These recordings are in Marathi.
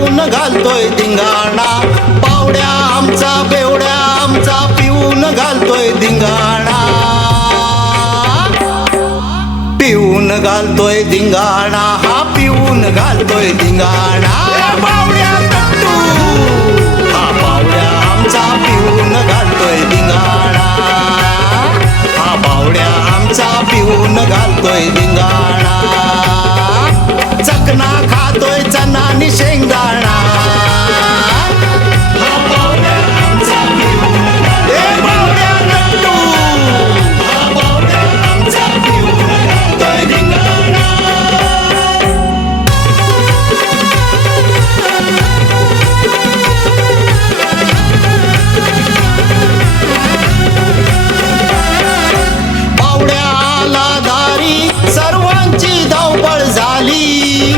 पिऊन घालतोय धिंगाणा, पावड्या आमचा बेवड्या आमचा पिऊन घालतोय धिंगाणा, पिऊन घालतोय धिंगाणा, हा पिऊन घालतोय धिंगाणा. पावड्या तट्टू, हा पावड्या आमचा पिऊन घालतोय धिंगाणा, हा पावड्या आमचा पिऊन घालतोय धिंगाणा. चकना खातोय चना नि शेंगदाणा, हा पावड्या आमचा पिऊन पावड्या तट्टू, हा पावड्या आमचा पिऊन घालतोय धिंगाणा. पावड्या आला दारी सर्वांची धावपळ झाली,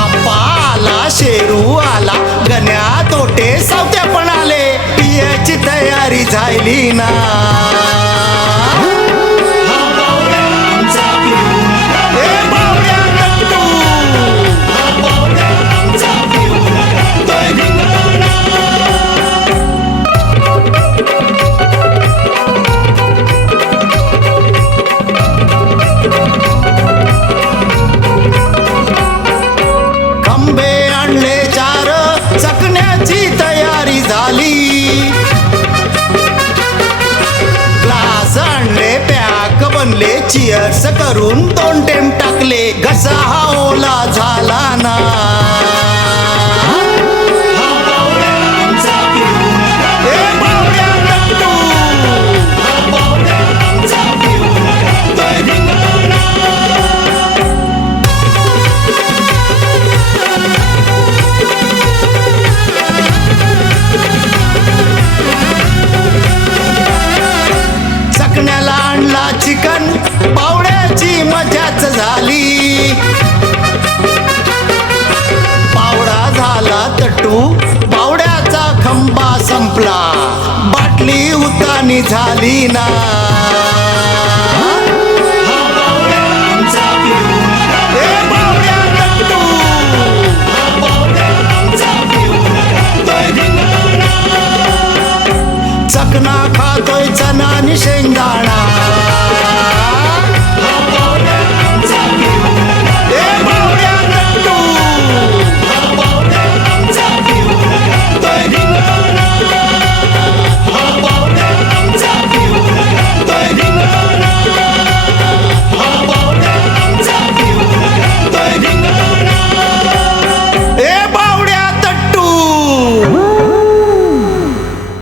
अप्पा आला शेरू आला गण्या तोटे सावत्या पण आले, पियाची तयारी झाली ना. हा पावड्या आमचा पिऊन पावड्या तट्टू, हा पावड्या आमचा पिऊन घालतोय धिंगाणा. खंबे आणले चार चकण्याची तयारी झाली, ग्लास आणले पॅक बनले चिअर्स करून दोन टेम टाकले, घसा हा ओला झाला ना. हा पावड्या आमचा पिऊन पावड्या तट्टू, हा पावड्या आमचा पिऊन घालतोय धिंगाणा. चकण्याला आणला चिकन पावड्याची मजाच झाली, पावडा झाला तट्टू पावड्याचा खंबा संपला, बाटली उतानी झाली ना.